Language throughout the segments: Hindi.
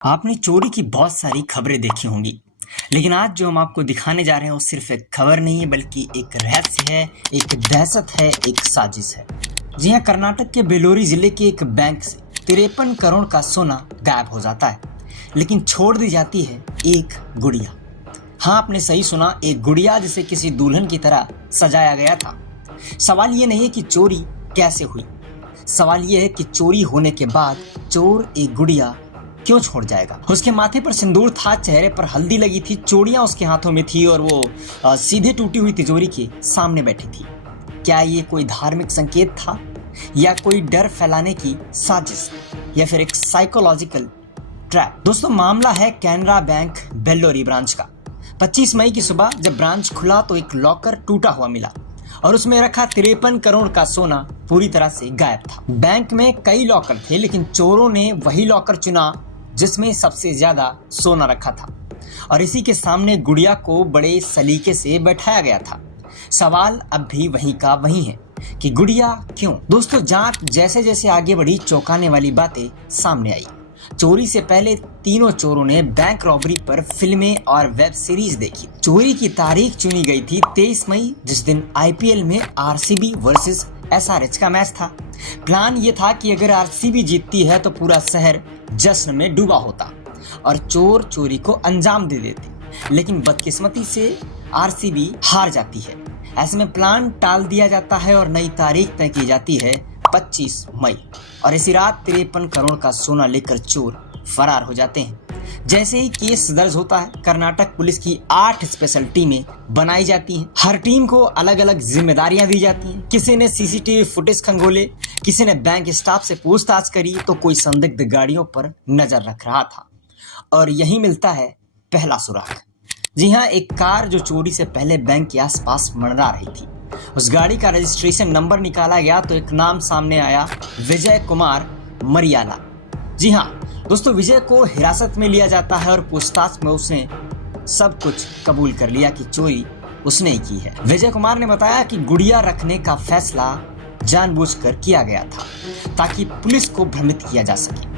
आपने चोरी की बहुत सारी खबरें देखी होंगी, लेकिन आज जो हम आपको दिखाने जा रहे हैं वो सिर्फ एक खबर नहीं है, बल्कि एक रहस्य है, एक दहशत है, एक साजिश है। जी हाँ, कर्नाटक के बेलोरी जिले के एक बैंक से 53 करोड़ का सोना गायब हो जाता है, लेकिन छोड़ दी जाती है एक गुड़िया। हाँ, आपने सही सुना, एक गुड़िया जिसे किसी दुल्हन की तरह सजाया गया था। सवाल ये नहीं है कि चोरी कैसे हुई, सवाल ये है कि चोरी होने के बाद चोर एक गुड़िया क्यों छोड़ जाएगा। उसके माथे पर सिंदूर था, चेहरे पर हल्दी लगी थी, चूड़ियां उसके हाथों में थी और वो सीधे टूटी हुई तिजोरी के सामने बैठी थी। क्या ये कोई धार्मिक संकेत था, या कोई डर फैलाने की साजिश, या फिर एक साइकोलॉजिकल ट्रैप? दोस्तों, मामला है कैनरा बैंक बेल्लोरी ब्रांच का। 25 मई की सुबह जब ब्रांच खुला तो एक लॉकर टूटा हुआ मिला और उसमें रखा 53 करोड़ का सोना पूरी तरह से गायब था। बैंक में कई लॉकर थे, लेकिन चोरों ने वही लॉकर चुना जिसमें सबसे ज्यादा सोना रखा था, और इसी के सामने गुड़िया को बड़े सलीके से बैठाया गया था। सवाल अब भी वहीं का वहीं है कि गुड़िया क्यों? दोस्तों, जांच जैसे जैसे आगे बढ़ी, चौंकाने वाली बातें सामने आई। चोरी से पहले तीनों चोरों ने बैंक रॉबरी पर फिल्में और वेब सीरीज देखी। चोरी की तारीख चुनी गई थी 23 मई, जिस दिन आईपीएल में आरसीबी वर्सेस एसआरएच का मैच था। प्लान ये था कि अगर आरसीबी जीतती है तो पूरा शहर जश्न में डूबा होता और चोर चोरी को अंजाम दे देते, लेकिन बदकिस्मती से आरसीबी हार जाती है। ऐसे में प्लान टाल दिया जाता है और नई तारीख तय की जाती है 25 मई, और इसी रात 53 करोड़ का सोना लेकर चोर फरार हो जाते हैं। जैसे ही केस दर्ज होता है, कर्नाटक पुलिस की 8 स्पेशल टीमें बनाई जाती हैं। हर टीम को अलग अलग जिम्मेदारियां दी जाती हैं। किसी ने सीसीटीवी फुटेज खंगोले, किसी ने बैंक स्टाफ से पूछताछ करी, तो कोई संदिग्ध गाड़ियों पर नजर रख रहा था। और यही मिलता है पहला सुराग। जी हाँ, एक कार जो चोरी से पहले बैंक के आसपास मंडरा रही थी। उस गाड़ी का रजिस्ट्रेशन नंबर निकाला गया तो एक नाम सामने आया, विजय कुमार मरियाला। जी हाँ दोस्तों, विजय को हिरासत में लिया जाता है और पूछताछ में उसने सब कुछ कबूल कर लिया कि चोरी उसने ही की है। विजय कुमार ने बताया कि गुड़िया रखने का फैसला जानबूझकर किया गया था ताकि पुलिस को भ्रमित किया जा सके।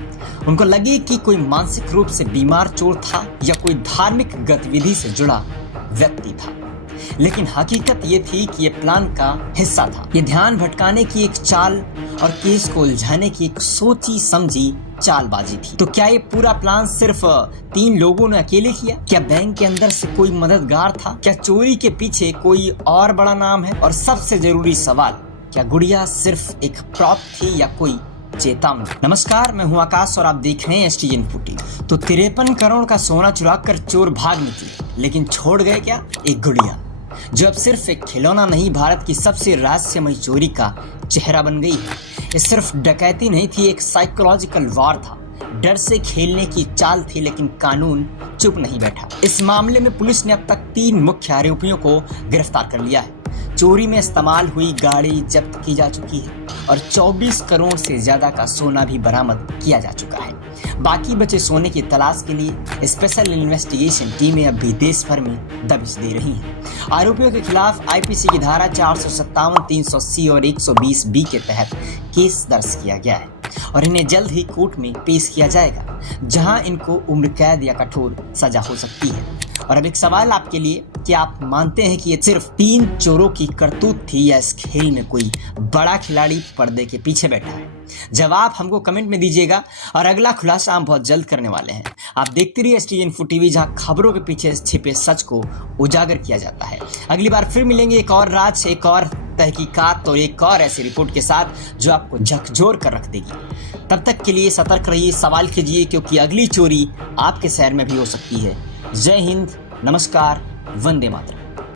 उनको लगे कि कोई मानसिक रूप से बीमार चोर था या कोई धार्मिक गतिविधि से जुड़ा व्यक्ति था, लेकिन हकीकत ये थी कि ये प्लान का हिस्सा था। ये ध्यान भटकाने की एक चाल और केस को उलझाने की एक सोची समझी चालबाजी थी। तो क्या ये पूरा प्लान सिर्फ 3 लोगों ने अकेले किया? क्या बैंक के अंदर से कोई मददगार था? क्या चोरी के पीछे कोई और बड़ा नाम है? और सबसे जरूरी सवाल, क्या गुड़िया सिर्फ एक प्रॉप थी या कोई चेतावनी? नमस्कार, मैं हूं आकाश और आप देख रहे हैं STG Info TV। तो 53 करोड़ का सोना चुरा कर चोर भाग निकले, लेकिन छोड़ गए क्या? एक गुड़िया, जो अब सिर्फ एक खिलौना नहीं, भारत की सबसे रहस्यमयी चोरी का चेहरा बन गई है। ये सिर्फ डकैती नहीं थी, एक साइकोलॉजिकल वार था। डर से खेलने की चाल थी, लेकिन कानून चुप नहीं बैठा। इस मामले में पुलिस ने अब तक 3 मुख्य आरोपियों को गिरफ्तार कर लिया है। चोरी में इस्तेमाल हुई गाड़ी जब्त की जा चुकी है और 24 करोड़ से ज्यादा का सोना भी बरामद किया जा चुका है। बाकी बचे सोने की तलाश के लिए स्पेशल इन्वेस्टिगेशन टीमें अब भी देश भर में दबिश दे रही हैं। आरोपियों के खिलाफ आईपीसी की धारा 457, 300C और 120B के तहत केस दर्ज किया गया है और इन्हें जल्द ही कोर्ट में पेश किया जाएगा, जहां इनको उम्र कैद या कठोर सजा हो सकती है। और अब एक सवाल आपके लिए, क्या आप मानते हैं कि ये सिर्फ 3 चोरों की करतूत थी, या इस खेल में कोई बड़ा खिलाड़ी पर्दे के पीछे बैठा है? जवाब हमको कमेंट में दीजिएगा, और अगला खुलासा हम बहुत जल्द करने वाले हैं। आप देखते रहिए STG Info TV, जहां खबरों के पीछे छिपे सच को उजागर किया जाता है। अगली बार फिर मिलेंगे एक और राज, एक और तहकीकात और एक और ऐसी रिपोर्ट के साथ जो आपको झकझोर कर रख देगी। तब तक के लिए सतर्क रहिए, सवाल कीजिए, क्योंकि अगली चोरी आपके शहर में भी हो सकती है। जय हिंद, नमस्कार, वंदे मातरम।